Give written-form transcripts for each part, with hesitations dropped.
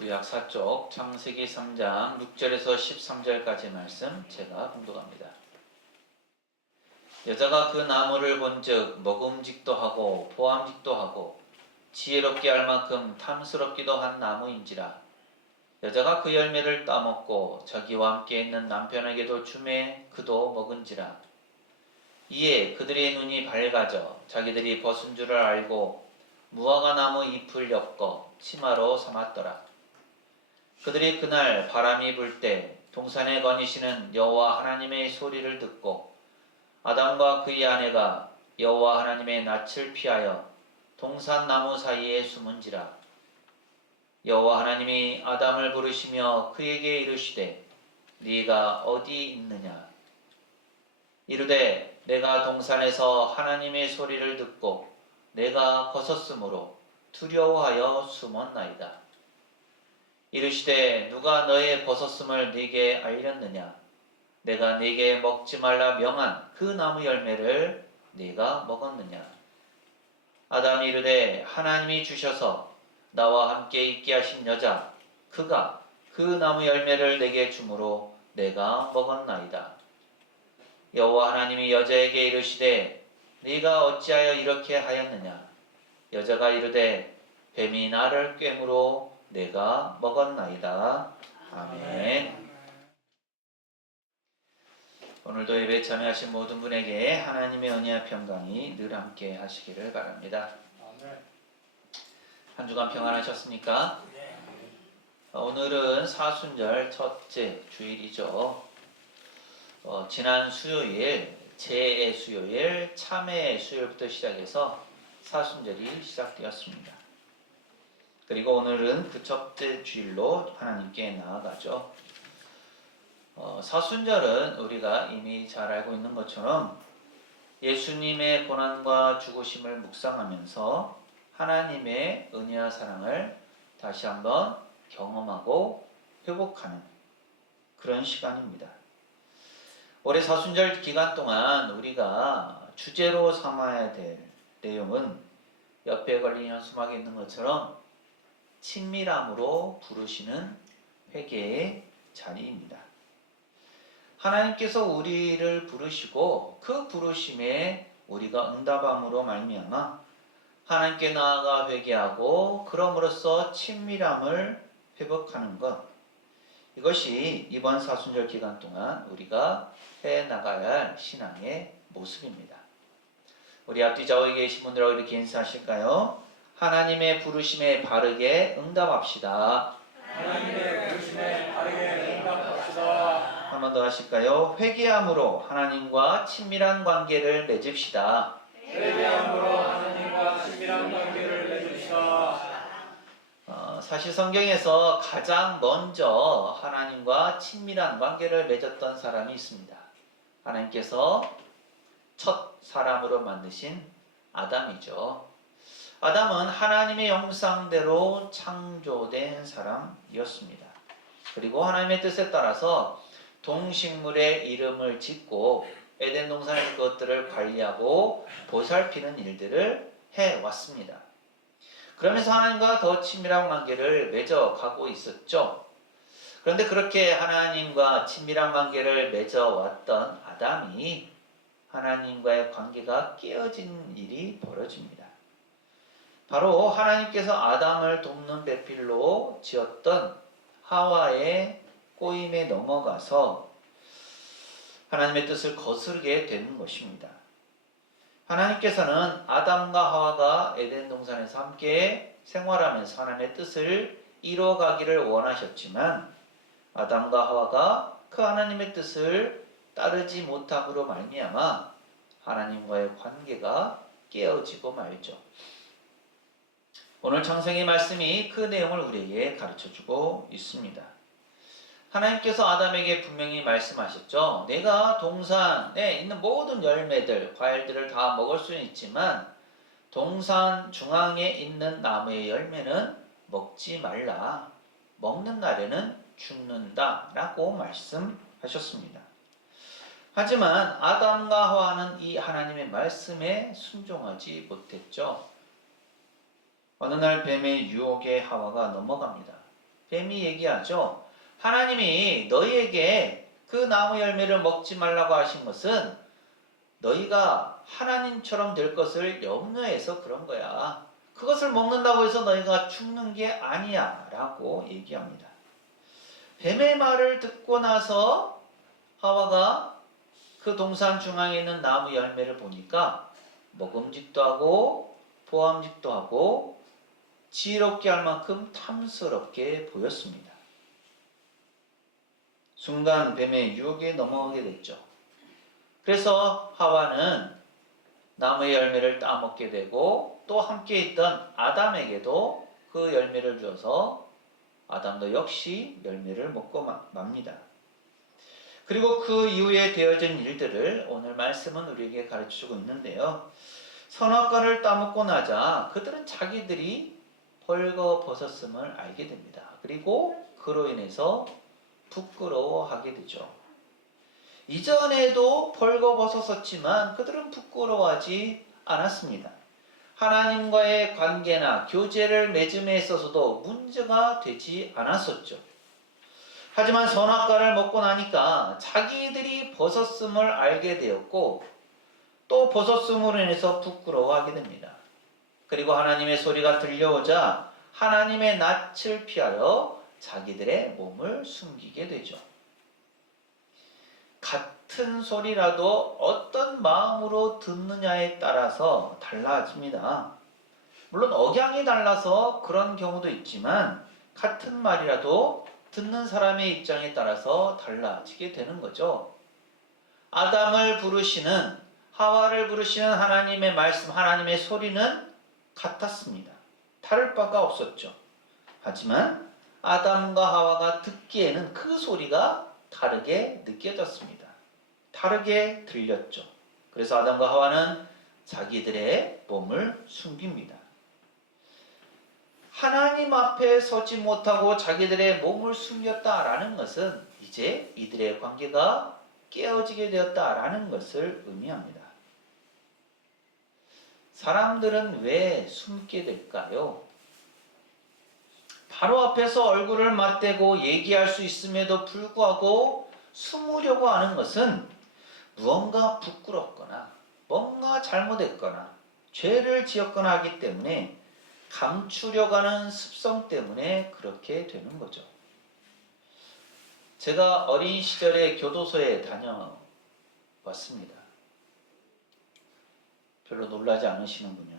구약 사쪽 창세기 3장 6절에서 13절까지 말씀 제가 봉독합니다. 여자가 그 나무를 본즉 먹음직도 하고 보암직도 하고 지혜롭게 할 만큼 탐스럽기도 한 나무인지라. 여자가 그 열매를 따먹고 자기와 함께 있는 남편에게도 주매 그도 먹은지라. 이에 그들의 눈이 밝아져 자기들이 벗은 줄을 알고 무화과 나무 잎을 엮어 치마로 삼았더라. 그들이 그날 바람이 불 때 동산에 거니시는 여호와 하나님의 소리를 듣고 아담과 그의 아내가 여호와 하나님의 낯을 피하여 동산 나무 사이에 숨은지라. 여호와 하나님이 아담을 부르시며 그에게 이르시되 네가 어디 있느냐. 이르되 내가 동산에서 하나님의 소리를 듣고 내가 벗었으므로 두려워하여 숨었나이다. 이르시되 누가 너의 벗었음을 네게 알렸느냐. 내가 네게 먹지 말라 명한 그 나무 열매를 네가 먹었느냐. 아담이 이르되 하나님이 주셔서 나와 함께 있게 하신 여자 그가 그 나무 열매를 내게 주므로 내가 먹었나이다. 여호와 하나님이 여자에게 이르시되 네가 어찌하여 이렇게 하였느냐. 여자가 이르되 뱀이 나를 꿰므로 내가 먹었나이다. 아멘. 오늘도 예배 참여하신 모든 분에게 하나님의 은혜와 평강이 늘 함께 하시기를 바랍니다. 한 주간 평안하셨습니까? 오늘은 사순절 첫째 주일이죠. 지난 수요일, 제의 수요일, 참회의 수요일부터 시작해서 사순절이 시작되었습니다. 그리고 오늘은 그 첫째 주일로 하나님께 나아가죠. 사순절은 우리가 이미 잘 알고 있는 것처럼 예수님의 고난과 죽으심을 묵상하면서 하나님의 은혜와 사랑을 다시 한번 경험하고 회복하는 그런 시간입니다. 올해 사순절 기간 동안 우리가 주제로 삼아야 될 내용은 옆에 걸린 현수막에 있는 것처럼 친밀함으로 부르시는 회개의 자리입니다. 하나님께서 우리를 부르시고 그 부르심에 우리가 응답함으로 말미암아 하나님께 나아가 회개하고 그럼으로써 친밀함을 회복하는 것, 이것이 이번 사순절 기간 동안 우리가 해나가야 할 신앙의 모습입니다. 우리 앞뒤 좌우에 계신 분들하고 이렇게 인사하실까요? 하나님의 부르심에 바르게 응답합시다. 하나님의 부르심에 바르게 응답합시다. 한 번 더 하실까요? 회개함으로 하나님과 친밀한 관계를 맺읍시다. 회개함으로 하나님과 친밀한 관계를 맺읍시다. 사실 성경에서 가장 먼저 하나님과 친밀한 관계를 맺었던 사람이 있습니다. 하나님께서 첫 사람으로 만드신 아담이죠. 아담은 하나님의 형상대로 창조된 사람이었습니다. 그리고 하나님의 뜻에 따라서 동식물의 이름을 짓고 에덴 동산에서 그것들을 관리하고 보살피는 일들을 해왔습니다. 그러면서 하나님과 더 친밀한 관계를 맺어가고 있었죠. 그런데 그렇게 하나님과 친밀한 관계를 맺어왔던 아담이 하나님과의 관계가 깨어진 일이 벌어집니다. 바로 하나님께서 아담을 돕는 배필로 지었던 하와의 꼬임에 넘어가서 하나님의 뜻을 거스르게 되는 것입니다. 하나님께서는 아담과 하와가 에덴 동산에서 함께 생활하면서 하나님의 뜻을 이루어가기를 원하셨지만 아담과 하와가 그 하나님의 뜻을 따르지 못함으로 말미암아 하나님과의 관계가 깨어지고 말죠. 오늘 창세기 말씀이 그 내용을 우리에게 가르쳐주고 있습니다. 하나님께서 아담에게 분명히 말씀하셨죠. 내가 동산에 있는 모든 열매들, 과일들을 다 먹을 수는 있지만 동산 중앙에 있는 나무의 열매는 먹지 말라. 먹는 날에는 죽는다 라고 말씀하셨습니다. 하지만 아담과 하와는 이 하나님의 말씀에 순종하지 못했죠. 어느 날 뱀의 유혹에 하와가 넘어갑니다. 뱀이 얘기하죠. 하나님이 너희에게 그 나무 열매를 먹지 말라고 하신 것은 너희가 하나님처럼 될 것을 염려해서 그런 거야. 그것을 먹는다고 해서 너희가 죽는 게 아니야 라고 얘기합니다. 뱀의 말을 듣고 나서 하와가 그 동산 중앙에 있는 나무 열매를 보니까 먹음직도 하고 보암직도 하고 지혜롭게 할 만큼 탐스럽게 보였습니다. 순간 뱀의 유혹에 넘어가게 됐죠. 그래서 하와는 나무의 열매를 따먹게 되고 또 함께 있던 아담에게도 그 열매를 주어서 아담도 역시 열매를 먹고 맙니다. 그리고 그 이후에 되어진 일들을 오늘 말씀은 우리에게 가르쳐주고 있는데요. 선악과를 따먹고 나자 그들은 자기들이 벌거벗었음을 알게 됩니다. 그리고 그로 인해서 부끄러워하게 되죠. 이전에도 벌거벗었었지만 그들은 부끄러워하지 않았습니다. 하나님과의 관계나 교제를 맺음에 있어서도 문제가 되지 않았었죠. 하지만 선악과를 먹고 나니까 자기들이 벗었음을 알게 되었고 또 벗었음으로 인해서 부끄러워하게 됩니다. 그리고 하나님의 소리가 들려오자 하나님의 낯을 피하여 자기들의 몸을 숨기게 되죠. 같은 소리라도 어떤 마음으로 듣느냐에 따라서 달라집니다. 물론 억양이 달라서 그런 경우도 있지만 같은 말이라도 듣는 사람의 입장에 따라서 달라지게 되는 거죠. 아담을 부르시는, 하와를 부르시는 하나님의 말씀, 하나님의 소리는 같았습니다. 다를 바가 없었죠. 하지만 아담과 하와가 듣기에는 그 소리가 다르게 느껴졌습니다. 다르게 들렸죠. 그래서 아담과 하와는 자기들의 몸을 숨깁니다. 하나님 앞에 서지 못하고 자기들의 몸을 숨겼다라는 것은 이제 이들의 관계가 깨어지게 되었다라는 것을 의미합니다. 사람들은 왜 숨게 될까요? 바로 앞에서 얼굴을 맞대고 얘기할 수 있음에도 불구하고 숨으려고 하는 것은 무언가 부끄럽거나 뭔가 잘못했거나 죄를 지었거나 하기 때문에 감추려고 하는 습성 때문에 그렇게 되는 거죠. 제가 어린 시절에 교도소에 다녀왔습니다. 별로 놀라지 않으시는군요.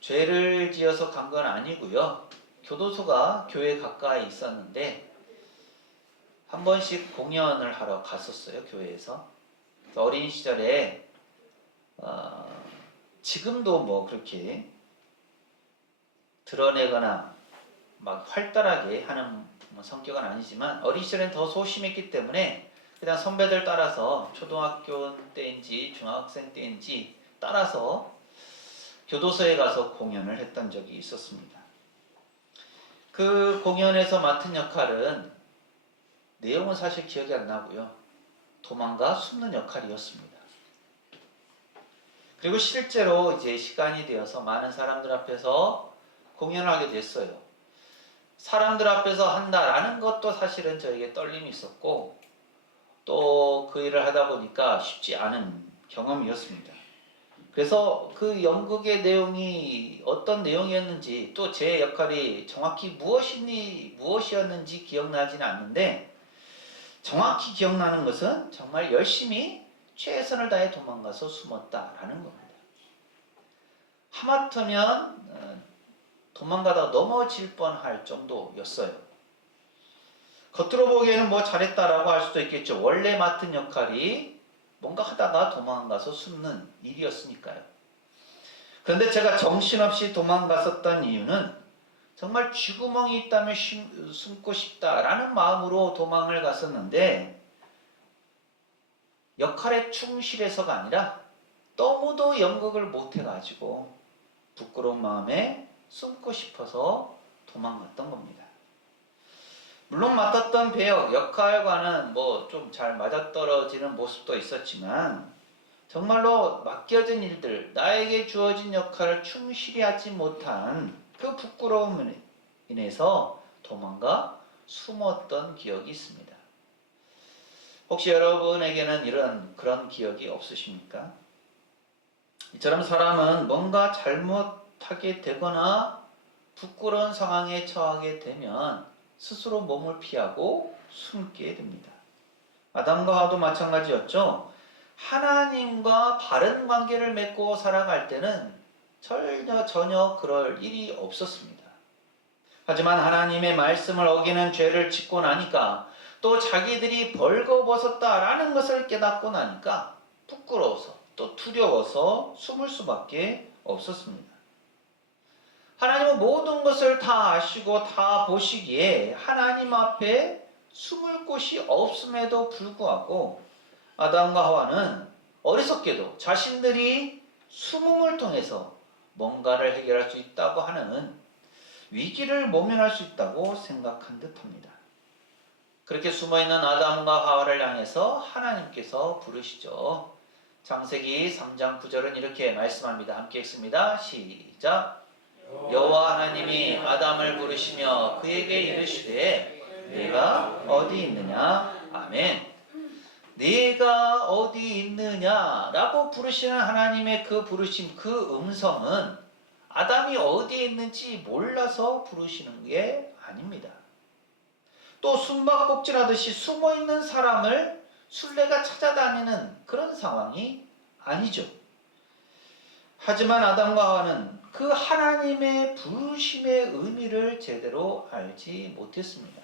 죄를 지어서 간 건 아니고요. 교도소가 교회 가까이 있었는데 한 번씩 공연을 하러 갔었어요. 교회에서. 어린 시절에 지금도 뭐 그렇게 드러내거나 막 활달하게 하는 성격은 아니지만 어린 시절엔 더 소심했기 때문에 그냥 선배들 따라서 초등학교 때인지 중학생 때인지 따라서 교도소에 가서 공연을 했던 적이 있었습니다. 그 공연에서 맡은 역할은 내용은 사실 기억이 안 나고요. 도망가 숨는 역할이었습니다. 그리고 실제로 이제 시간이 되어서 많은 사람들 앞에서 공연을 하게 됐어요. 사람들 앞에서 한다라는 것도 사실은 저에게 떨림이 있었고 또 그 일을 하다 보니까 쉽지 않은 경험이었습니다. 그래서 그 연극의 내용이 어떤 내용이었는지 또 제 역할이 정확히 무엇이었는지 기억나지는 않는데 정확히 기억나는 것은 정말 열심히 최선을 다해 도망가서 숨었다라는 겁니다. 하마터면 도망가다가 넘어질 뻔할 정도였어요. 겉으로 보기에는 뭐 잘했다라고 할 수도 있겠죠. 원래 맡은 역할이 뭔가 하다가 도망가서 숨는 일이었으니까요. 그런데 제가 정신없이 도망갔었던 이유는 정말 쥐구멍이 있다면 숨고 싶다라는 마음으로 도망을 갔었는데 역할에 충실해서가 아니라 너무도 연극을 못해가지고 부끄러운 마음에 숨고 싶어서 도망갔던 겁니다. 물론 맡았던 배역, 역할과는 뭐 좀 잘 맞아떨어지는 모습도 있었지만 정말로 맡겨진 일들, 나에게 주어진 역할을 충실히 하지 못한 그 부끄러움에 인해서 도망가 숨었던 기억이 있습니다. 혹시 여러분에게는 그런 기억이 없으십니까? 이처럼 사람은 뭔가 잘못하게 되거나 부끄러운 상황에 처하게 되면 스스로 몸을 피하고 숨게 됩니다. 아담과 하와도 마찬가지였죠. 하나님과 바른 관계를 맺고 살아갈 때는 전혀 그럴 일이 없었습니다. 하지만 하나님의 말씀을 어기는 죄를 짓고 나니까 또 자기들이 벌거벗었다라는 것을 깨닫고 나니까 부끄러워서 또 두려워서 숨을 수밖에 없었습니다. 하나님은 모든 것을 다 아시고 다 보시기에 하나님 앞에 숨을 곳이 없음에도 불구하고 아담과 하와는 어리석게도 자신들이 숨음을 통해서 뭔가를 해결할 수 있다고 하는 위기를 모면할 수 있다고 생각한 듯합니다. 그렇게 숨어있는 아담과 하와를 향해서 하나님께서 부르시죠. 창세기 3장 9절은 이렇게 말씀합니다. 함께 읽습니다. 시작. 여호와 하나님이 아담을 부르시며 그에게 이르시되 네가 어디 있느냐? 아멘. 네가 어디 있느냐? 라고 부르시는 하나님의 그 부르심, 그 음성은 아담이 어디에 있는지 몰라서 부르시는 게 아닙니다. 또 숨바꼭질하듯이 숨어있는 사람을 술래가 찾아다니는 그런 상황이 아니죠. 하지만 아담과 하와는 그 하나님의 부르심의 의미를 제대로 알지 못했습니다.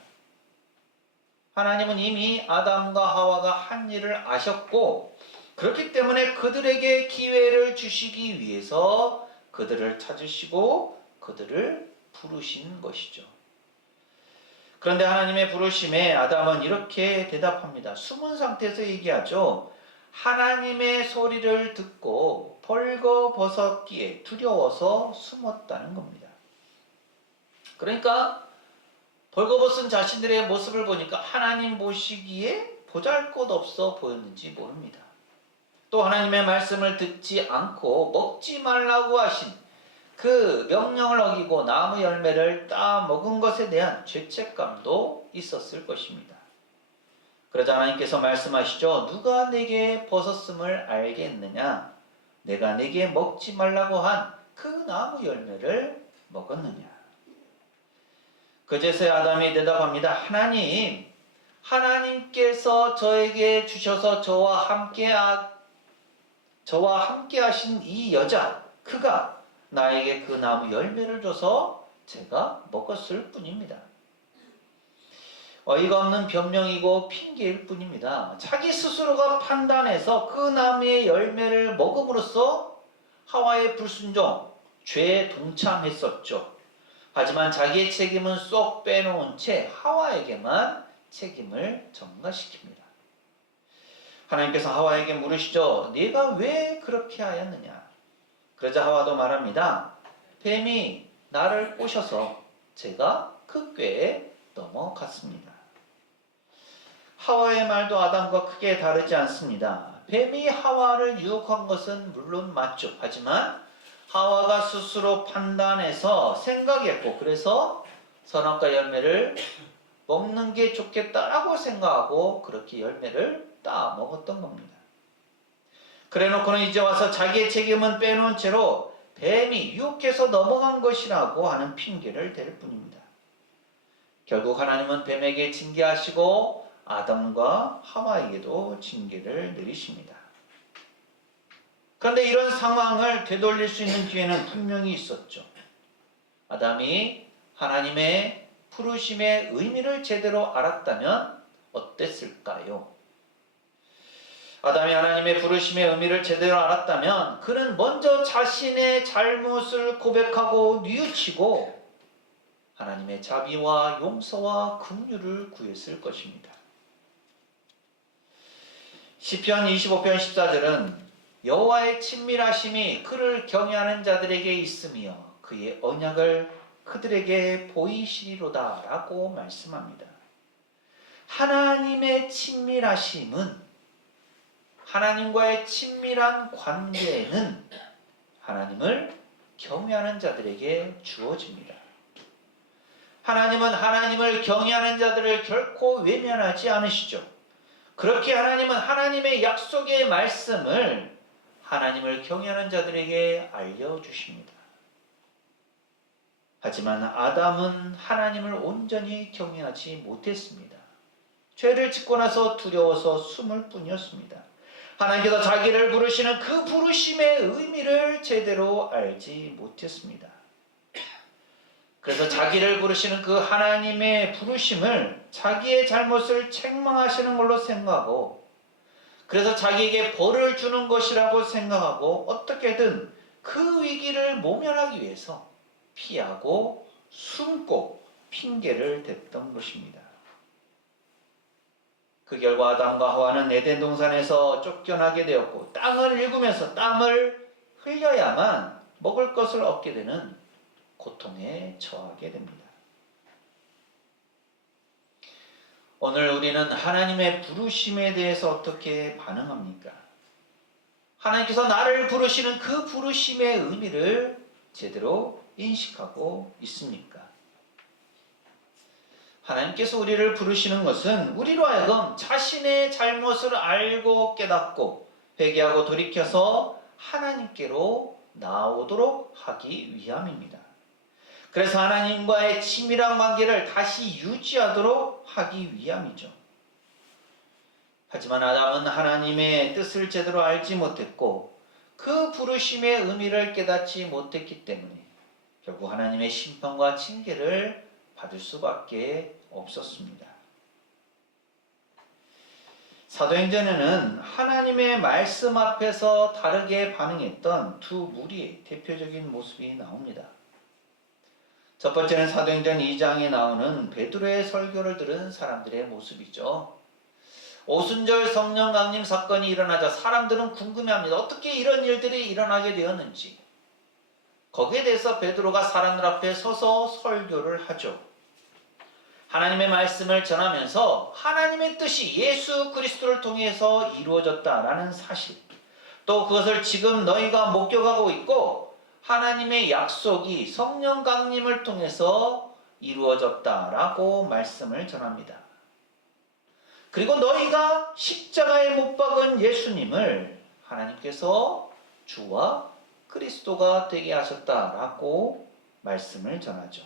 하나님은 이미 아담과 하와가 한 일을 아셨고 그렇기 때문에 그들에게 기회를 주시기 위해서 그들을 찾으시고 그들을 부르신 것이죠. 그런데 하나님의 부르심에 아담은 이렇게 대답합니다. 숨은 상태에서 얘기하죠. 하나님의 소리를 듣고 벌거벗었기에 두려워서 숨었다는 겁니다. 그러니까 벌거벗은 자신들의 모습을 보니까 하나님 보시기에 보잘것없어 보였는지 모릅니다. 또 하나님의 말씀을 듣지 않고 먹지 말라고 하신 그 명령을 어기고 나무 열매를 따 먹은 것에 대한 죄책감도 있었을 것입니다. 그러자 하나님께서 말씀하시죠. 누가 내게 벗었음을 알겠느냐? 내가 내게 먹지 말라고 한 그 나무 열매를 먹었느냐? 그제서야 아담이 대답합니다. 하나님께서 저에게 주셔서 저와 함께 하신 이 여자, 그가 나에게 그 나무 열매를 줘서 제가 먹었을 뿐입니다. 어이가 없는 변명이고 핑계일 뿐입니다. 자기 스스로가 판단해서 그 나무의 열매를 먹음으로써 하와의 불순종, 죄에 동참했었죠. 하지만 자기의 책임은 쏙 빼놓은 채 하와에게만 책임을 전가시킵니다. 하나님께서 하와에게 물으시죠. 네가 왜 그렇게 하였느냐? 그러자 하와도 말합니다. 뱀이 나를 꼬셔서 제가 그 꾀에 넘어갔습니다. 하와의 말도 아담과 크게 다르지 않습니다. 뱀이 하와를 유혹한 것은 물론 맞죠. 하지만 하와가 스스로 판단해서 생각했고 그래서 선악과 열매를 먹는 게 좋겠다라고 생각하고 그렇게 열매를 따 먹었던 겁니다. 그래놓고는 이제 와서 자기의 책임은 빼놓은 채로 뱀이 유혹해서 넘어간 것이라고 하는 핑계를 댈 뿐입니다. 결국 하나님은 뱀에게 징계하시고 아담과 하와에게도 징계를 내리십니다. 그런데 이런 상황을 되돌릴 수 있는 기회는 분명히 있었죠. 아담이 하나님의 부르심의 의미를 제대로 알았다면 어땠을까요? 아담이 하나님의 부르심의 의미를 제대로 알았다면 그는 먼저 자신의 잘못을 고백하고 뉘우치고 하나님의 자비와 용서와 긍휼을 구했을 것입니다. 시편 25편 14절은 여호와의 친밀하심이 그를 경외하는 자들에게 있으며 그의 언약을 그들에게 보이시리로다 라고 말씀합니다. 하나님의 친밀하심은 하나님과의 친밀한 관계는 하나님을 경외하는 자들에게 주어집니다. 하나님은 하나님을 경외하는 자들을 결코 외면하지 않으시죠. 그렇게 하나님은 하나님의 약속의 말씀을 하나님을 경외하는 자들에게 알려주십니다. 하지만 아담은 하나님을 온전히 경외하지 못했습니다. 죄를 짓고 나서 두려워서 숨을 뿐이었습니다. 하나님께서 자기를 부르시는 그 부르심의 의미를 제대로 알지 못했습니다. 그래서 자기를 부르시는 그 하나님의 부르심을 자기의 잘못을 책망하시는 걸로 생각하고, 그래서 자기에게 벌을 주는 것이라고 생각하고 어떻게든 그 위기를 모면하기 위해서 피하고 숨고 핑계를 댔던 것입니다. 그 결과 아담과 하와는 에덴 동산에서 쫓겨나게 되었고, 땅을 일구면서 땀을 흘려야만 먹을 것을 얻게 되는 고통에 처하게 됩니다. 오늘 우리는 하나님의 부르심에 대해서 어떻게 반응합니까? 하나님께서 나를 부르시는 그 부르심의 의미를 제대로 인식하고 있습니까? 하나님께서 우리를 부르시는 것은 우리로 하여금 자신의 잘못을 알고 깨닫고 회개하고 돌이켜서 하나님께로 나오도록 하기 위함입니다. 그래서 하나님과의 친밀한 관계를 다시 유지하도록 하기 위함이죠. 하지만 아담은 하나님의 뜻을 제대로 알지 못했고 그 부르심의 의미를 깨닫지 못했기 때문에 결국 하나님의 심판과 징계를 받을 수밖에 없었습니다. 사도행전에는 하나님의 말씀 앞에서 다르게 반응했던 두 무리의 대표적인 모습이 나옵니다. 첫 번째는 사도행전 2장에 나오는 베드로의 설교를 들은 사람들의 모습이죠. 오순절 성령 강림 사건이 일어나자 사람들은 궁금해합니다. 어떻게 이런 일들이 일어나게 되었는지. 거기에 대해서 베드로가 사람들 앞에 서서 설교를 하죠. 하나님의 말씀을 전하면서 하나님의 뜻이 예수 그리스도를 통해서 이루어졌다라는 사실, 또 그것을 지금 너희가 목격하고 있고 하나님의 약속이 성령 강림을 통해서 이루어졌다라고 말씀을 전합니다. 그리고 너희가 십자가에 못 박은 예수님을 하나님께서 주와 그리스도가 되게 하셨다라고 말씀을 전하죠.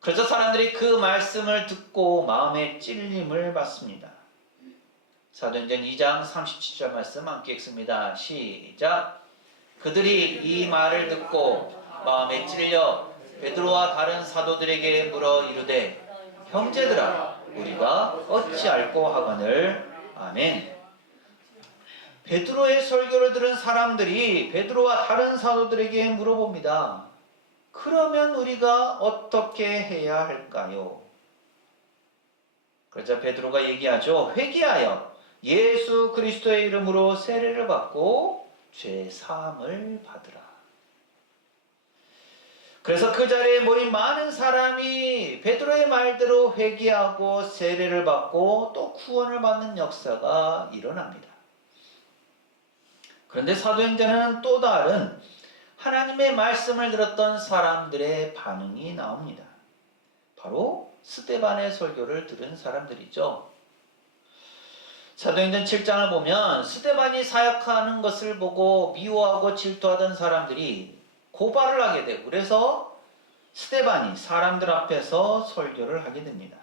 그래서 사람들이 그 말씀을 듣고 마음에 찔림을 받습니다. 사도행전 2장 37절 말씀 함께 읽습니다. 시작. 그들이 이 말을 듣고 마음에 찔려 베드로와 다른 사도들에게 물어 이르되 형제들아 우리가 어찌할꼬 하거늘. 아멘. 베드로의 설교를 들은 사람들이 베드로와 다른 사도들에게 물어봅니다. 그러면 우리가 어떻게 해야 할까요? 그러자 베드로가 얘기하죠. 회개하여 예수 그리스도의 이름으로 세례를 받고 죄 사함을 받으라. 그래서 그 자리에 모인 많은 사람이 베드로의 말대로 회개하고 세례를 받고 또 구원을 받는 역사가 일어납니다. 그런데 사도행전에는 또 다른 하나님의 말씀을 들었던 사람들의 반응이 나옵니다. 바로 스데반의 설교를 들은 사람들이죠. 사도행전 7장을 보면 스데반이 사역하는 것을 보고 미워하고 질투하던 사람들이 고발을 하게 되고, 그래서 스데반이 사람들 앞에서 설교를 하게 됩니다.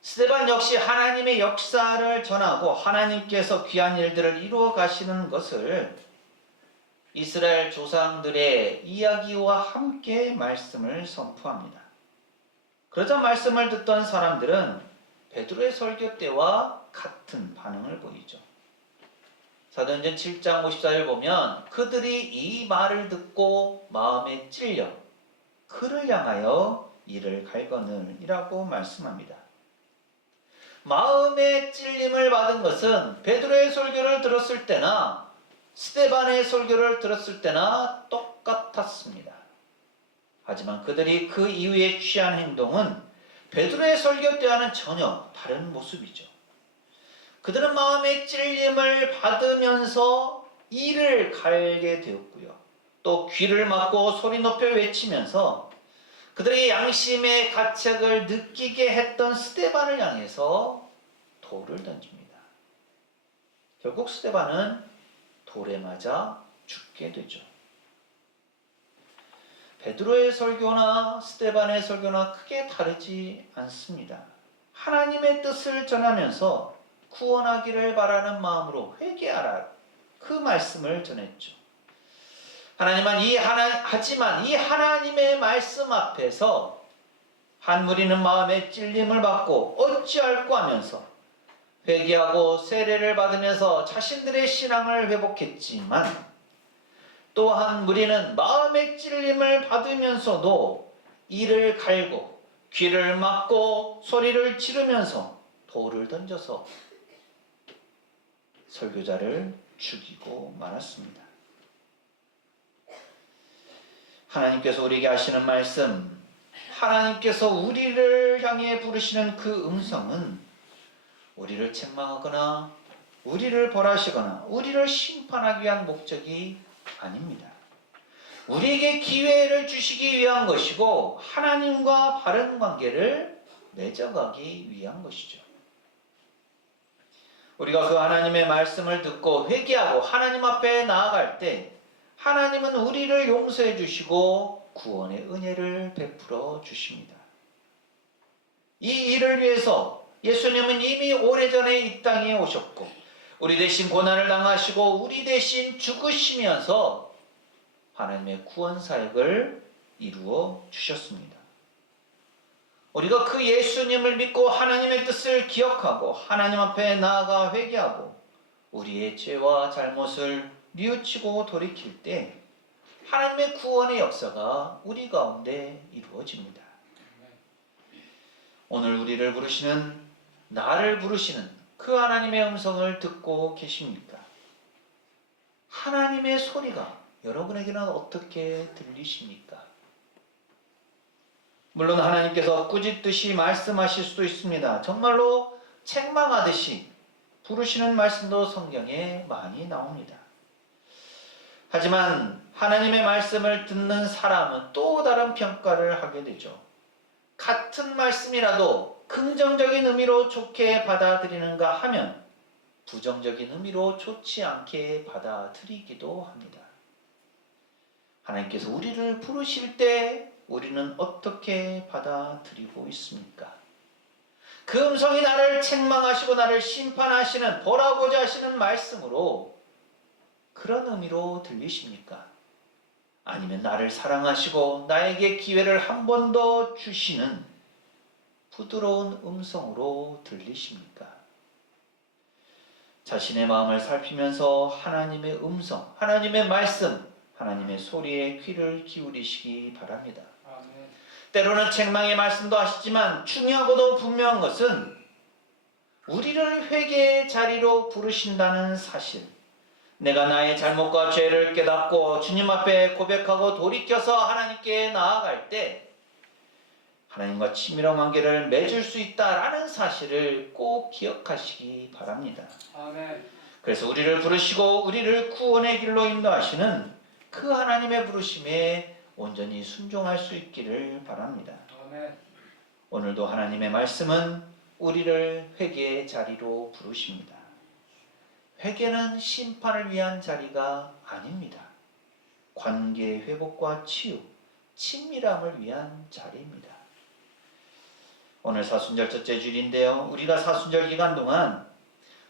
스데반 역시 하나님의 역사를 전하고 하나님께서 귀한 일들을 이루어 가시는 것을 이스라엘 조상들의 이야기와 함께 말씀을 선포합니다. 그러자 말씀을 듣던 사람들은 베드로의 설교 때와 같은 반응을 보이죠. 사도행전 7장 54절 보면 그들이 이 말을 듣고 마음에 찔려 그를 향하여 이를 갈거늘이라고 말씀합니다. 마음의 찔림을 받은 것은 베드로의 설교를 들었을 때나 스데반의 설교를 들었을 때나 똑같았습니다. 하지만 그들이 그 이후에 취한 행동은 베드로의 설교 때와는 전혀 다른 모습이죠. 그들은 마음의 찔림을 받으면서 이를 갈게 되었고요. 또 귀를 막고 소리 높여 외치면서 그들의 양심의 가책을 느끼게 했던 스데반을 향해서 돌을 던집니다. 결국 스데반은 돌에 맞아 죽게 되죠. 베드로의 설교나 스데반의 설교나 크게 다르지 않습니다. 하나님의 뜻을 전하면서 구원하기를 바라는 마음으로 회개하라, 그 말씀을 전했죠. 하지만 이 하나님의 말씀 앞에서 한 무리는 마음의 찔림을 받고 어찌할꼬 하면서 회개하고 세례를 받으면서 자신들의 신앙을 회복했지만, 또 한 무리는 마음의 찔림을 받으면서도 이를 갈고 귀를 막고 소리를 지르면서 돌을 던져서 설교자를 죽이고 말았습니다. 하나님께서 우리에게 하시는 말씀, 하나님께서 우리를 향해 부르시는 그 음성은 우리를 책망하거나 우리를 벌하시거나 우리를 심판하기 위한 목적이 아닙니다. 우리에게 기회를 주시기 위한 것이고 하나님과 바른 관계를 맺어가기 위한 것이죠. 우리가 그 하나님의 말씀을 듣고 회개하고 하나님 앞에 나아갈 때 하나님은 우리를 용서해 주시고 구원의 은혜를 베풀어 주십니다. 이 일을 위해서 예수님은 이미 오래전에 이 땅에 오셨고 우리 대신 고난을 당하시고 우리 대신 죽으시면서 하나님의 구원 사역을 이루어 주셨습니다. 우리가 그 예수님을 믿고 하나님의 뜻을 기억하고 하나님 앞에 나아가 회개하고 우리의 죄와 잘못을 뉘우치고 돌이킬 때 하나님의 구원의 역사가 우리 가운데 이루어집니다. 오늘 우리를 부르시는, 나를 부르시는 그 하나님의 음성을 듣고 계십니까? 하나님의 소리가 여러분에게는 어떻게 들리십니까? 물론 하나님께서 꾸짖듯이 말씀하실 수도 있습니다. 정말로 책망하듯이 부르시는 말씀도 성경에 많이 나옵니다. 하지만 하나님의 말씀을 듣는 사람은 또 다른 평가를 하게 되죠. 같은 말씀이라도 긍정적인 의미로 좋게 받아들이는가 하면 부정적인 의미로 좋지 않게 받아들이기도 합니다. 하나님께서 우리를 부르실 때 우리는 어떻게 받아들이고 있습니까? 그 음성이 나를 책망하시고 나를 심판하시는, 벌하고자 하시는 말씀으로 그런 의미로 들리십니까? 아니면 나를 사랑하시고 나에게 기회를 한 번 더 주시는 부드러운 음성으로 들리십니까? 자신의 마음을 살피면서 하나님의 음성, 하나님의 말씀, 하나님의 소리에 귀를 기울이시기 바랍니다. 아멘. 때로는 책망의 말씀도 하시지만 중요하고도 분명한 것은 우리를 회개의 자리로 부르신다는 사실, 내가 나의 잘못과 죄를 깨닫고 주님 앞에 고백하고 돌이켜서 하나님께 나아갈 때 하나님과 친밀한 관계를 맺을 수 있다라는 사실을 꼭 기억하시기 바랍니다. 아멘. 그래서 우리를 부르시고 우리를 구원의 길로 인도하시는 그 하나님의 부르심에 온전히 순종할 수 있기를 바랍니다. 아멘. 오늘도 하나님의 말씀은 우리를 회개의 자리로 부르십니다. 회개는 심판을 위한 자리가 아닙니다. 관계의 회복과 치유, 친밀함을 위한 자리입니다. 오늘 사순절 첫째 주일인데요. 우리가 사순절 기간 동안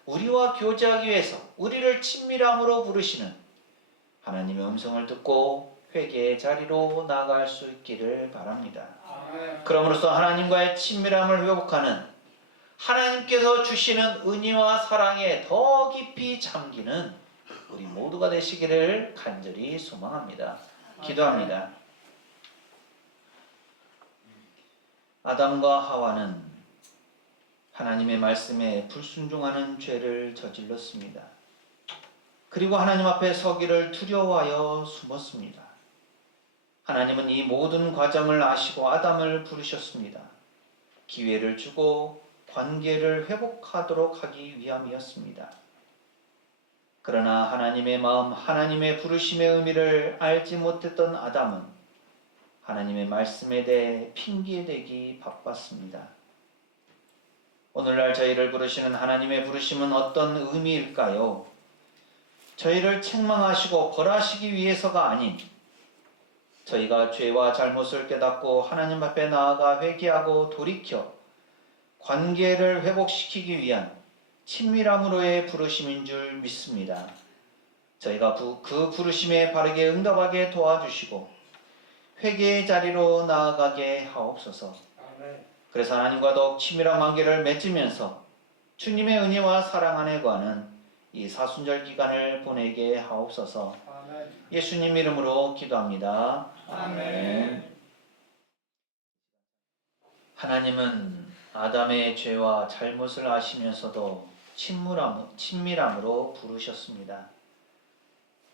우리와 교제하기 위해서 우리를 친밀함으로 부르시는 하나님의 음성을 듣고 회개의 자리로 나아갈 수 있기를 바랍니다. 아멘. 그럼으로써 하나님과의 친밀함을 회복하는, 하나님께서 주시는 은혜와 사랑에 더 깊이 잠기는 우리 모두가 되시기를 간절히 소망합니다. 기도합니다. 아담과 하와는 하나님의 말씀에 불순종하는 죄를 저질렀습니다. 그리고 하나님 앞에 서기를 두려워하여 숨었습니다. 하나님은 이 모든 과정을 아시고 아담을 부르셨습니다. 기회를 주고 관계를 회복하도록 하기 위함이었습니다. 그러나 하나님의 마음, 하나님의 부르심의 의미를 알지 못했던 아담은 하나님의 말씀에 대해 핑계대기 바빴습니다. 오늘날 저희를 부르시는 하나님의 부르심은 어떤 의미일까요? 저희를 책망하시고 벌하시기 위해서가 아닌 저희가 죄와 잘못을 깨닫고 하나님 앞에 나아가 회개하고 돌이켜 관계를 회복시키기 위한 친밀함으로의 부르심인 줄 믿습니다. 저희가 그 부르심에 바르게 응답하게 도와주시고 회개의 자리로 나아가게 하옵소서. 아멘. 그래서 하나님과 더욱 친밀한 관계를 맺으면서 주님의 은혜와 사랑 안에 거하는 이 사순절 기간을 보내게 하옵소서. 아멘. 예수님 이름으로 기도합니다. 아멘. 하나님은 아담의 죄와 잘못을 아시면서도 친밀함으로 부르셨습니다.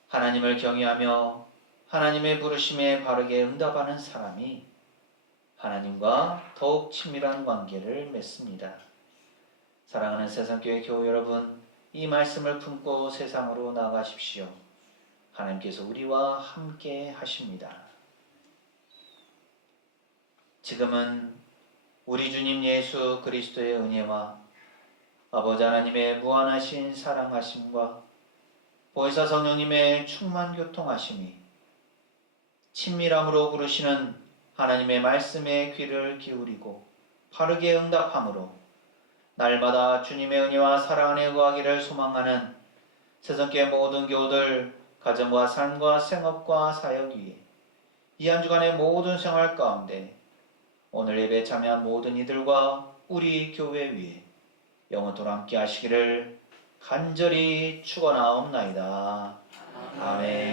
하나님을 경외하며 하나님의 부르심에 바르게 응답하는 사람이 하나님과 더욱 친밀한 관계를 맺습니다. 사랑하는 세상교회 교우 여러분, 이 말씀을 품고 세상으로 나가십시오. 하나님께서 우리와 함께 하십니다. 지금은 우리 주님 예수 그리스도의 은혜와 아버지 하나님의 무한하신 사랑하심과 보혜사 성령님의 충만 교통하심이 친밀함으로 부르시는 하나님의 말씀에 귀를 기울이고 바르게 응답함으로 날마다 주님의 은혜와 사랑 안에 거하기를 소망하는 세상교회 모든 교우들 가정과 삶과 생업과 사역 위에 이 한 주간의 모든 생활 가운데 오늘 예배에 참여한 모든 이들과 우리 교회 위에 영원토록 함께 하시기를 간절히 축원하옵나이다. 아멘.